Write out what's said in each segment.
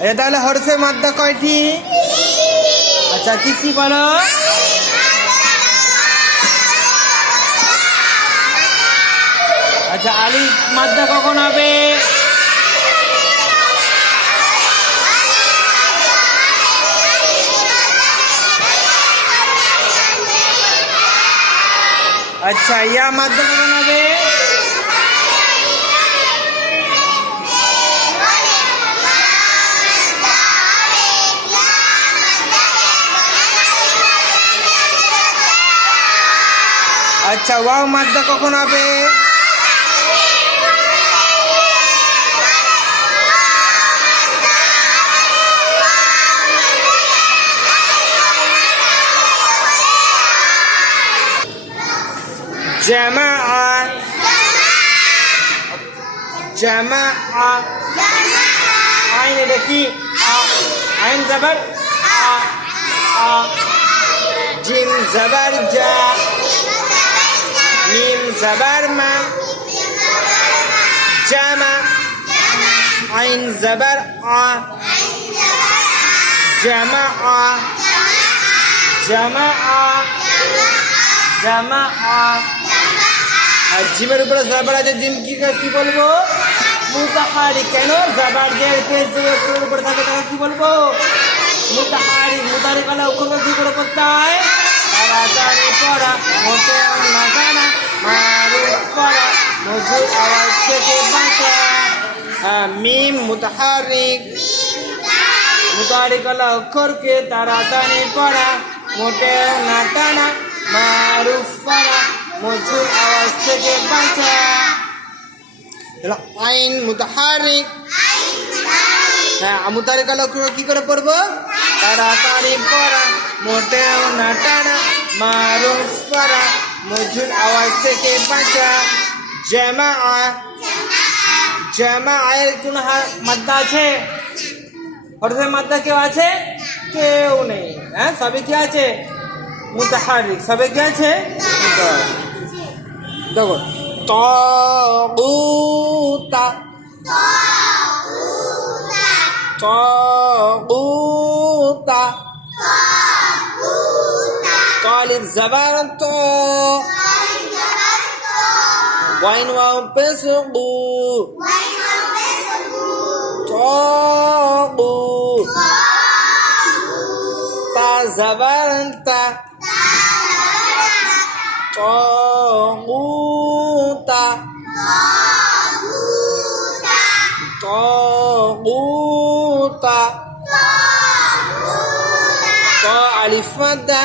আচ্ছা তাহলে হরফে মাদ্দা কয়টি? আচ্ছা কি কি বলো? আচ্ছা আলিফ মাদ্দা কখন হবে? আচ্ছা ইয়া মাদ্দা কখন হবে? আচ্ছা ওয়াও মাদ্দা কখন হবে? জামাআ জামাআ আইন এটা কি? আইন জবর আ জিম জবর জা মিম জবর মা জামা আইন জবর আ জামাআ জামাআ জামাআ আর জিমের উপরে জবর আছে জিম কি বলবো? মুতাহারিক। কেন? জবর যে পেশ উপরে থাকে তাকে কি বলবো? মুতাহারিক। মুতাহারিক হলে ওখানে কি করে করতে হয়? তাড়াতাড়ি পড়া, মোটেও না জানা, মারুফ পড়া, মজুর আওয়াজ থেকে বাঁচা। মিম মুতাহারিক। মুতাহারিক হলে অক্ষরকে তাড়াতাড়ি পড়া, মোটেও না টানা, মারুফ পড়া, মজুর আওয়াজ থেকে বাঁচা। আইন মুতাহারিক। হ্যাঁ মুতাহারিক হলে কি করে পড়বো? তাড়াতাড়ি পড়া, মোটেও না টানা, মারুফ পড়া, মজুর আওয়াজ থেকে বাঁচা। জামাআ জামাআয়ের কোন মাদ্দা আছে? হরফে মাদ্দা কেউ আছে? কেউ নেই। হ্যাঁ সবে কি আছে? মুতাহারিক। সবে কি আছে? দেখো তাগুতা তাগুতা তালিব জবর তো ওয়াইন ওয়াও পেশ গু তাগু তা জবর তা তাগুতা তাগুতা তা আলিফ মাদ্দা।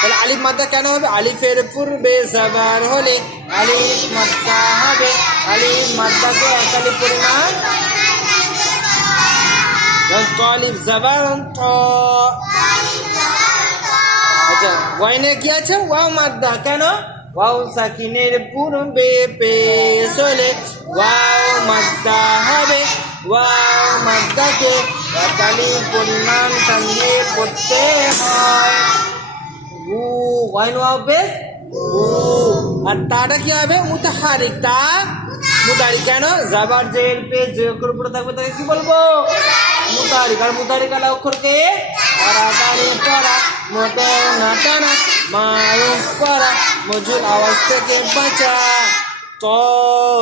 তাহলে আলিফ মাদ্দা কেন হবে? আলিফের পূর্বে জবর হলে আলিফ মাদ্দা হবে। আলিফ মাদ্দাকে এক আলিফ পরিমাণ। তালিব জবর তো। আচ্ছা ওয়াইনে কি আছে? ওয়াও মাদ্দা। কেন? ওয়াও সাকিনের পূর্বে পেশ হলে ওয়াও মাদ্দা হবে। ওয়াও মাদ্দাকে এক আলিফ পরিমাণ টান দিয়ে পড়তে হয়। ওয়াইন ওয়াও পেশ উ। আর তাটা কি হবে? মুতাহারিক। তা মুতাহারিক। কেন? জবর জের পেশ যে অক্ষর উপরে থাকবে তাকে কি বলবো? মুতাহারিক। আর মুতাহারিক আলা অক্ষরকে তাড়াতাড়ি পড়া, মোটেও না টানা, মারুফ পড়া, মজুর আওয়াজ থেকে বাঁচা।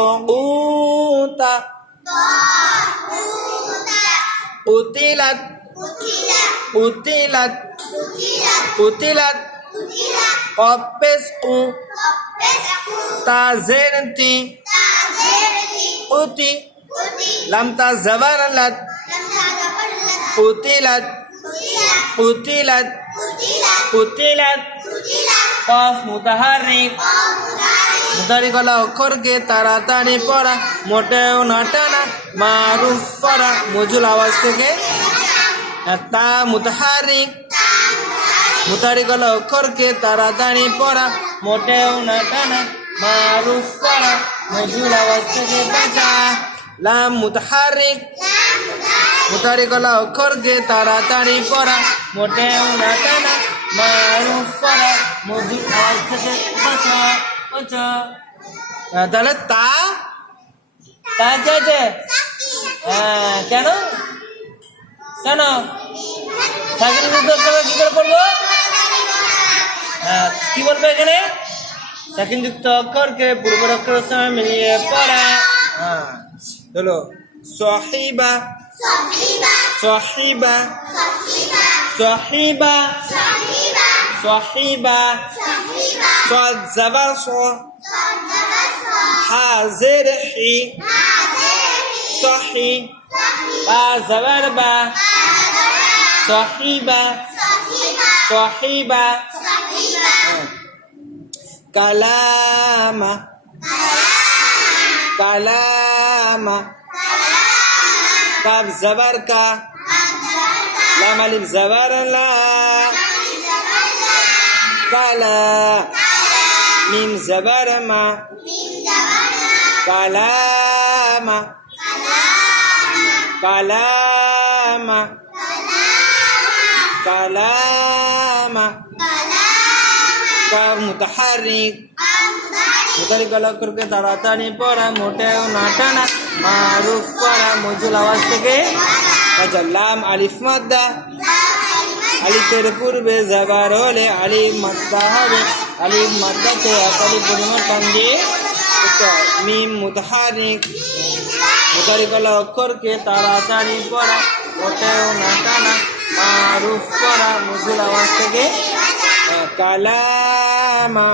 তাগুতা উতিলাত উতিলাত উতিলাত অপেসকু তাজেরতি উতি লামতা জবরলাত উতিলাত উতিলাত উতিলাত কফ মুতাহারিক। মুতাহারিক হলো অক্ষরকে তাড়াতাড়ি পড়া, মোটেও না টানা, মারুফ পড়া, মজুর আওয়াজ থেকে। তা মুতাহারিক। মুতাহারিক হলো অক্ষরকে তাড়াতাড়ি পড়া, মোটেও না টানা, মারুফ পড়া, মজুর আওয়াজ থেকে বাঁচা। লাম মুতাহারিক। মুতাহারিক হলো অক্ষরকে তাড়াতাড়ি পড়া, মোটেও না টানা, মারুফ পড়া, মজুর আওয়াজ থেকে বাঁচা। তাহলে তা তা কেন? কেন সাকিন যুক্ত অক্ষরকে কি করে পড়বো? হ্যাঁ, কি বলবো এখানে? সাকিন যুক্ত অক্ষরকে পূর্বের অক্ষরের সঙ্গে মিলিয়ে পড়া। হ্যাঁ, হলো সাহিবা সাহিবা সাহিবা সাহিবা صاد زبر صو حا زر حي صحي با زبر با صحيبة صحيبة كلام كلام كاف زبر كا لام الف زبر لا كلا ميم زبر ما كلام كلام كلام كاف متحرك متحرك अलग करके ताड़ाताड़ी पढ़ा मोटे ना टाना मारूफ पढ़ा मजुल आवाज থেকে লাম আলিফ মাদ্দা আলিফের পূর্বে জাবার হলে আলিফ মাদ্দা হবে আলিফ মাদ্দাতে আকালি পরিমাণ টান দিয়ে মিম মুতাহারিক মুতাহারিক অক্ষরকে তাড়াতাড়ি পড়া মোটেও না টানা মারুফ পড়া মজুল আওয়াজ থেকে কালামা